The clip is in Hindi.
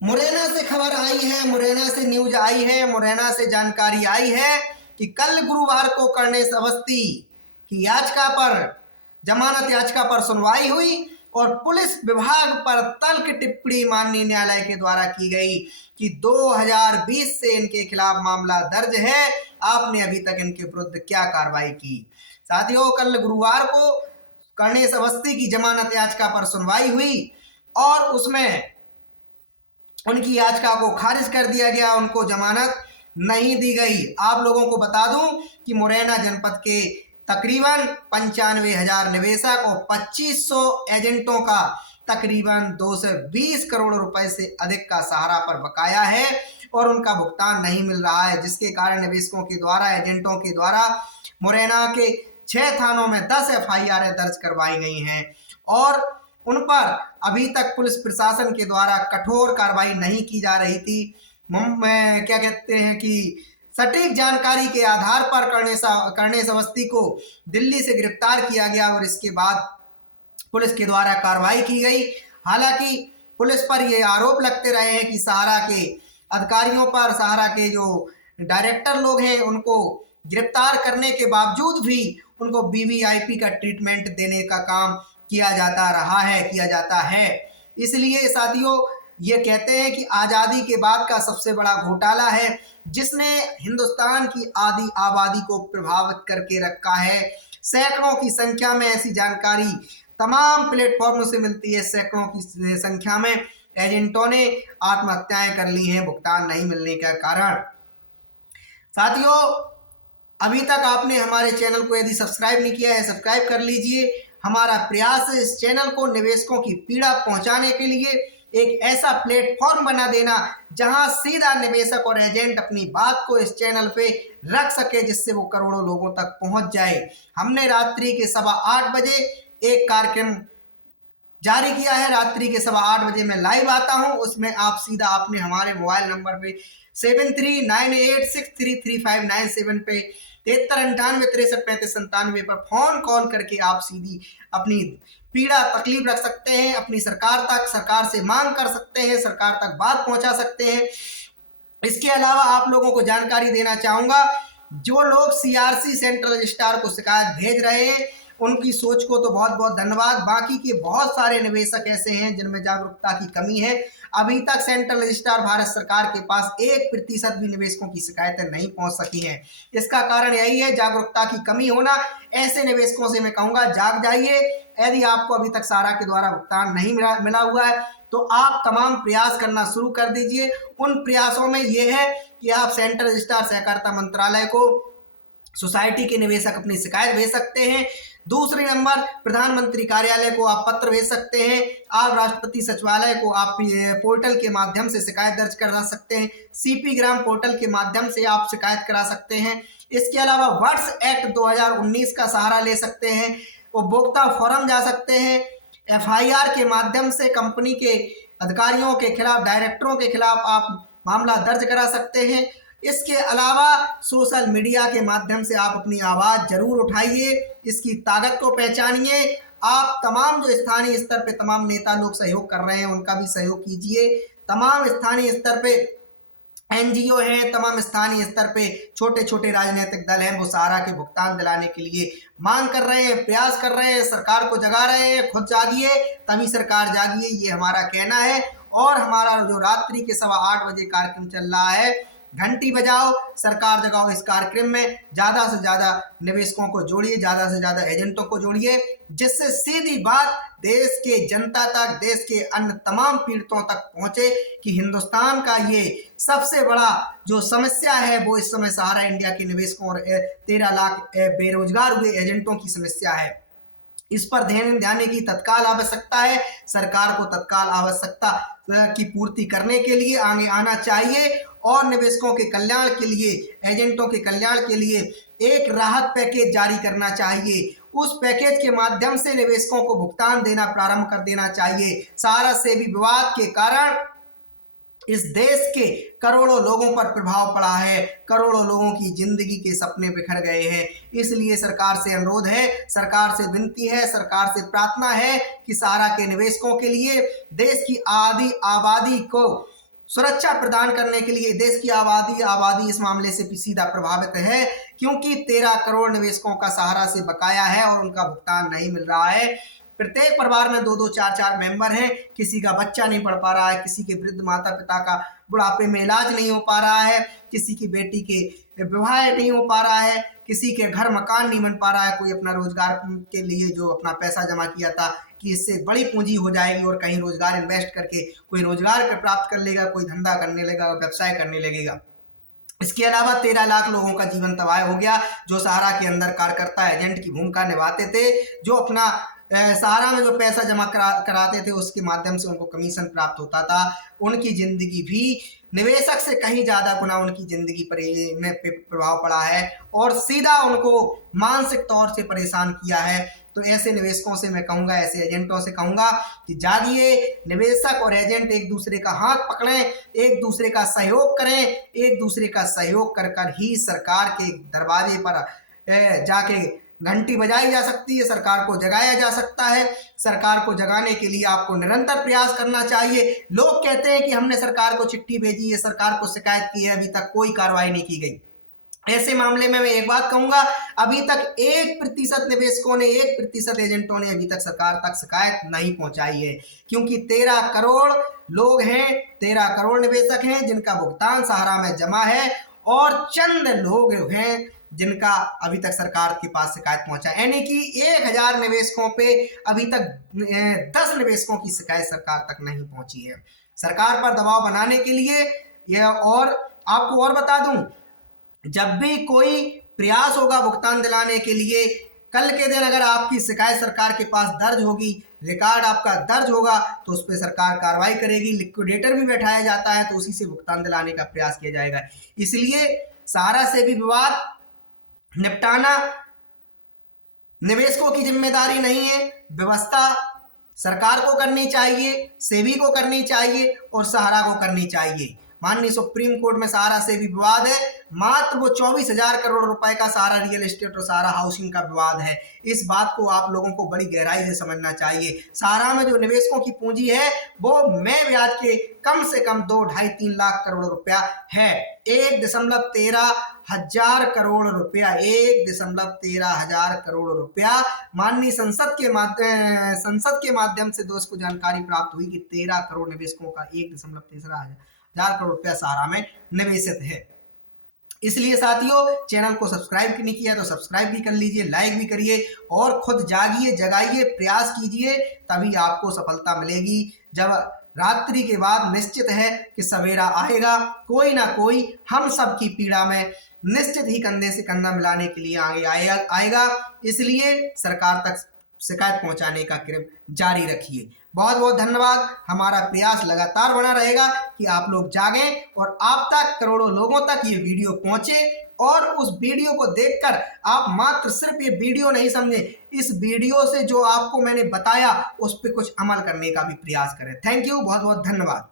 मुरैना से खबर आई है, मुरैना से न्यूज आई है, मुरैना से जानकारी आई है कि कल गुरुवार को कर्णेश अवस्थी की याचिका पर, जमानत याचिका पर सुनवाई हुई और पुलिस विभाग पर तल्ख टिप्पणी माननीय न्यायालय के द्वारा की गई कि 2020 से इनके खिलाफ मामला दर्ज है, आपने अभी तक इनके विरुद्ध क्या कार्रवाई की। साथियों, कल गुरुवार को कर्णेश अवस्थी की जमानत याचिका पर सुनवाई हुई और उसमें उनकी याचिका को खारिज कर दिया गया, उनको जमानत नहीं दी गई। आप लोगों को बता दूं कि मुरैना जनपद के तकरीबन 95,000 निवेशक और 2500 एजेंटों का तकरीबन 220 करोड़ रुपए से अधिक का सहारा पर बकाया है और उनका भुगतान नहीं मिल रहा है, जिसके कारण निवेशकों के द्वारा, एजेंटों के द्वारा मुरैना के 6 थानों में 10 FIR दर्ज करवाई गई हैं और उन पर अभी तक पुलिस प्रशासन के द्वारा कठोर कार्रवाई नहीं की जा रही थी। क्या कहते हैं कि सटीक जानकारी के आधार पर कर्णेश अवस्थी को दिल्ली से गिरफ्तार किया गया और इसके बाद पुलिस के द्वारा कार्रवाई की गई। हालांकि पुलिस पर ये आरोप लगते रहे हैं कि सहारा के अधिकारियों पर, सहारा के जो डायरेक्टर लोग हैं, उनको गिरफ्तार करने के बावजूद भी उनको VVIP का ट्रीटमेंट देने का काम किया जाता है। इसलिए साथियों, ये कहते हैं कि आज़ादी के बाद का सबसे बड़ा घोटाला है जिसने हिंदुस्तान की आधी आबादी को प्रभावित करके रखा है। सैकड़ों की संख्या में ऐसी जानकारी तमाम प्लेटफॉर्मों से मिलती है, सैकड़ों की संख्या में एजेंटों ने आत्महत्याएं कर ली हैं भुगतान नहीं मिलने के कारण। साथियों, अभी तक आपने हमारे चैनल को यदि सब्सक्राइब नहीं किया है, सब्सक्राइब कर लीजिए। हमारा प्रयास है इस चैनल को निवेशकों की पीड़ा पहुंचाने के लिए एक ऐसा प्लेटफॉर्म बना देना जहां सीधा निवेशक और एजेंट अपनी बात को इस चैनल पे रख सके, जिससे वो करोड़ों लोगों तक पहुंच जाए। हमने रात्रि के 8:15 बजे एक कार्यक्रम जारी किया है। रात्रि के 8:15 बजे मैं लाइव आता हूं, उसमें आप सीधा अपने हमारे मोबाइल नंबर पे 7398633597 पे 7398633597 पर फोन कॉल करके आप सीधी अपनी पीड़ा, तकलीफ रख सकते हैं, अपनी सरकार से मांग कर सकते हैं, सरकार तक बात पहुंचा सकते हैं। इसके अलावा आप लोगों को जानकारी देना चाहूंगा, जो लोग CRC सेंट्रल रजिस्ट्रार को शिकायत भेज रहे हैं उनकी सोच को तो बहुत बहुत धन्यवाद। बाकी के बहुत सारे निवेशक ऐसे हैं जिनमें जागरूकता की कमी है। अभी तक सेंट्रल रजिस्ट्रार भारत सरकार के पास 1% भी निवेशकों की शिकायतें नहीं पहुंच सकी हैं। इसका कारण यही है, जागरूकता की कमी होना। ऐसे निवेशकों से मैं कहूंगा, जाग जाइए। यदि आपको अभी तक सहारा के द्वारा भुगतान नहीं मिला हुआ है तो आप तमाम प्रयास करना शुरू कर दीजिए। उन प्रयासों में यह है कि आप सेंट्रल रजिस्ट्रार सहकारिता मंत्रालय को, सोसाइटी के निवेशक अपनी शिकायत भेज सकते हैं। दूसरे नंबर, प्रधानमंत्री कार्यालय को आप पत्र भेज सकते हैं। आप राष्ट्रपति सचिवालय को आप पोर्टल के माध्यम से शिकायत दर्ज करा सकते हैं। CP ग्राम पोर्टल के माध्यम से आप शिकायत करा सकते हैं। इसके अलावा वर्ष एक्ट 2019 का सहारा ले सकते हैं। उपभोक्ता फोरम जा सकते हैं। FIR के माध्यम से कंपनी के अधिकारियों के खिलाफ, डायरेक्टरों के खिलाफ आप मामला दर्ज करा सकते हैं। इसके अलावा सोशल मीडिया के माध्यम से आप अपनी आवाज़ जरूर उठाइए, इसकी ताकत को पहचानिए। आप तमाम जो स्थानीय स्तर पे तमाम नेता लोग सहयोग कर रहे हैं उनका भी सहयोग कीजिए। तमाम स्थानीय स्तर पे NGO हैं, तमाम स्थानीय स्तर पे छोटे छोटे राजनीतिक दल हैं, वो सहारा के भुगतान दिलाने के लिए मांग कर रहे हैं, प्रयास कर रहे हैं, सरकार को जगा रहे हैं। खुद जागिए तभी सरकार जागिए, ये हमारा कहना है। और हमारा जो रात्रि के 8:15 बजे कार्यक्रम चल रहा है, घंटी बजाओ सरकार जगाओ, इस कार्यक्रम में ज़्यादा से ज़्यादा निवेशकों को जोड़िए, ज़्यादा से ज़्यादा एजेंटों को जोड़िए, जिससे सीधी बात देश के जनता तक, देश के अन्य तमाम पीड़ितों तक पहुंचे कि हिंदुस्तान का ये सबसे बड़ा जो समस्या है वो इस समय सहारा इंडिया के निवेशकों और 13 लाख बेरोजगार हुए एजेंटों की समस्या है। इस पर ध्यान देने की तत्काल आवश्यकता है। सरकार को तत्काल आवश्यकता की पूर्ति करने के लिए आगे आना चाहिए और निवेशकों के कल्याण के लिए, एजेंटों के कल्याण के लिए एक राहत पैकेज जारी करना चाहिए। उस पैकेज के माध्यम से निवेशकों को भुगतान देना प्रारंभ कर देना चाहिए। सहारा से भी विवाद के कारण इस देश के करोड़ों लोगों पर प्रभाव पड़ा है, करोड़ों लोगों की जिंदगी के सपने बिखर गए हैं। इसलिए सरकार से अनुरोध है, सरकार से विनती है, सरकार से प्रार्थना है कि सहारा के निवेशकों के लिए, देश की आधी आबादी को सुरक्षा प्रदान करने के लिए देश की आबादी इस मामले से भी सीधा प्रभावित है, क्योंकि 13 करोड़ निवेशकों का सहारा से बकाया है और उनका भुगतान नहीं मिल रहा है। प्रत्येक परिवार में 2-2, 4-4 मेंबर हैं। किसी का बच्चा नहीं पढ़ पा रहा है, किसी के वृद्ध माता पिता का बुढ़ापे में इलाज नहीं हो पा रहा है, किसी की बेटी के विवाह नहीं हो पा रहा है, किसी के घर मकान नहीं बन पा रहा है, कोई अपना रोजगार के लिए जो अपना पैसा जमा किया था कि इससे बड़ी पूंजी हो जाएगी और कहीं रोजगार इन्वेस्ट करके कोई रोजगार प्राप्त कर लेगा, कोई धंधा करने लगेगा, व्यवसाय करने लगेगा। इसके अलावा 13 लाख लोगों का जीवन तबाह हो गया, जो सहारा के अंदर कार्यकर्ता एजेंट की भूमिका निभाते थे, जो अपना सहारा में जो पैसा जमा कराते थे उसके माध्यम से उनको कमीशन प्राप्त होता था। उनकी जिंदगी भी निवेशक से कहीं ज्यादा गुना उनकी जिंदगी पर में प्रभाव पड़ा है और सीधा उनको मानसिक तौर से परेशान किया है। तो ऐसे निवेशकों से मैं कहूंगा, ऐसे एजेंटों से कहूंगा कि जागिए, निवेशक और एजेंट एक दूसरे का हाथ पकड़ें, एक दूसरे का सहयोग करें, एक दूसरे का सहयोग कर कर ही सरकार के दरवाजे पर जाके घंटी बजाई जा सकती है, सरकार को जगाया जा सकता है। सरकार को जगाने के लिए आपको निरंतर प्रयास करना चाहिए। लोग कहते हैं कि हमने सरकार को चिट्ठी भेजी है, सरकार को शिकायत की है, अभी तक कोई कार्रवाई नहीं की गई। ऐसे मामले में मैं एक बात कहूंगा, अभी तक 1% निवेशकों ने, 1% एजेंटों ने अभी तक सरकार तक शिकायत नहीं पहुंचाई है, क्योंकि 13 करोड़ लोग हैं, 13 करोड़ निवेशक हैं जिनका भुगतान सहारा में जमा है और चंद लोग हैं जिनका अभी तक सरकार के पास शिकायत पहुंचा, यानी कि 1000 निवेशकों पे अभी तक 10 निवेशकों की शिकायत सरकार तक नहीं पहुंची है। सरकार पर दबाव बनाने के लिए यह, और आपको और बता दूं, जब भी कोई प्रयास होगा भुगतान दिलाने के लिए, कल के दिन अगर आपकी शिकायत सरकार के पास दर्ज होगी, रिकॉर्ड आपका दर्ज होगा, तो उस पर सरकार कार्रवाई करेगी। लिक्विडेटर भी बैठाया जाता है, तो उसी से भुगतान दिलाने का प्रयास किया जाएगा। इसलिए सहारा से भी विवाद निपटाना निवेशकों की जिम्मेदारी नहीं है, व्यवस्था सरकार को करनी चाहिए, सेबी को करनी चाहिए और सहारा को करनी चाहिए। माननीय सुप्रीम कोर्ट में सहारा से भी विवाद है, मात्र वो 24,000 करोड़ रुपए का सहारा रियल एस्टेट और सहारा हाउसिंग का विवाद है। इस बात को आप लोगों को बड़ी गहराई से समझना चाहिए। सहारा में जो निवेशकों की पूंजी है वो मैं ब्याज के कम से कम 2-2.5-3 लाख करोड़ रुपया है। 1.13 करोड़ रुपया, 1.13 करोड़ रुपया माननीय संसद के माध्यम से दोस्त को जानकारी प्राप्त हुई कि 13 करोड़ निवेशकों का 1.13 करोड़ रुपया सहारा में निवेशित है। इसलिए साथियों, चैनल को सब्सक्राइब नहीं किया तो सब्सक्राइब भी कर लीजिए, लाइक भी करिए और खुद जागिए, जगाइए, प्रयास कीजिए, तभी आपको सफलता मिलेगी। जब रात्रि के बाद निश्चित है कि सवेरा आएगा, कोई ना कोई हम सब की पीड़ा में निश्चित ही कंधे से कंधा मिलाने के लिए आगे आएगा। इसलिए सरकार तक शिकायत पहुंचाने का क्रम जारी रखिए। बहुत बहुत धन्यवाद। हमारा प्रयास लगातार बना रहेगा कि आप लोग जागें और आप तक, करोड़ों लोगों तक ये वीडियो पहुंचे और उस वीडियो को देखकर आप मात्र सिर्फ ये वीडियो नहीं समझे, इस वीडियो से जो आपको मैंने बताया उस पर कुछ अमल करने का भी प्रयास करें। थैंक यू, बहुत बहुत धन्यवाद।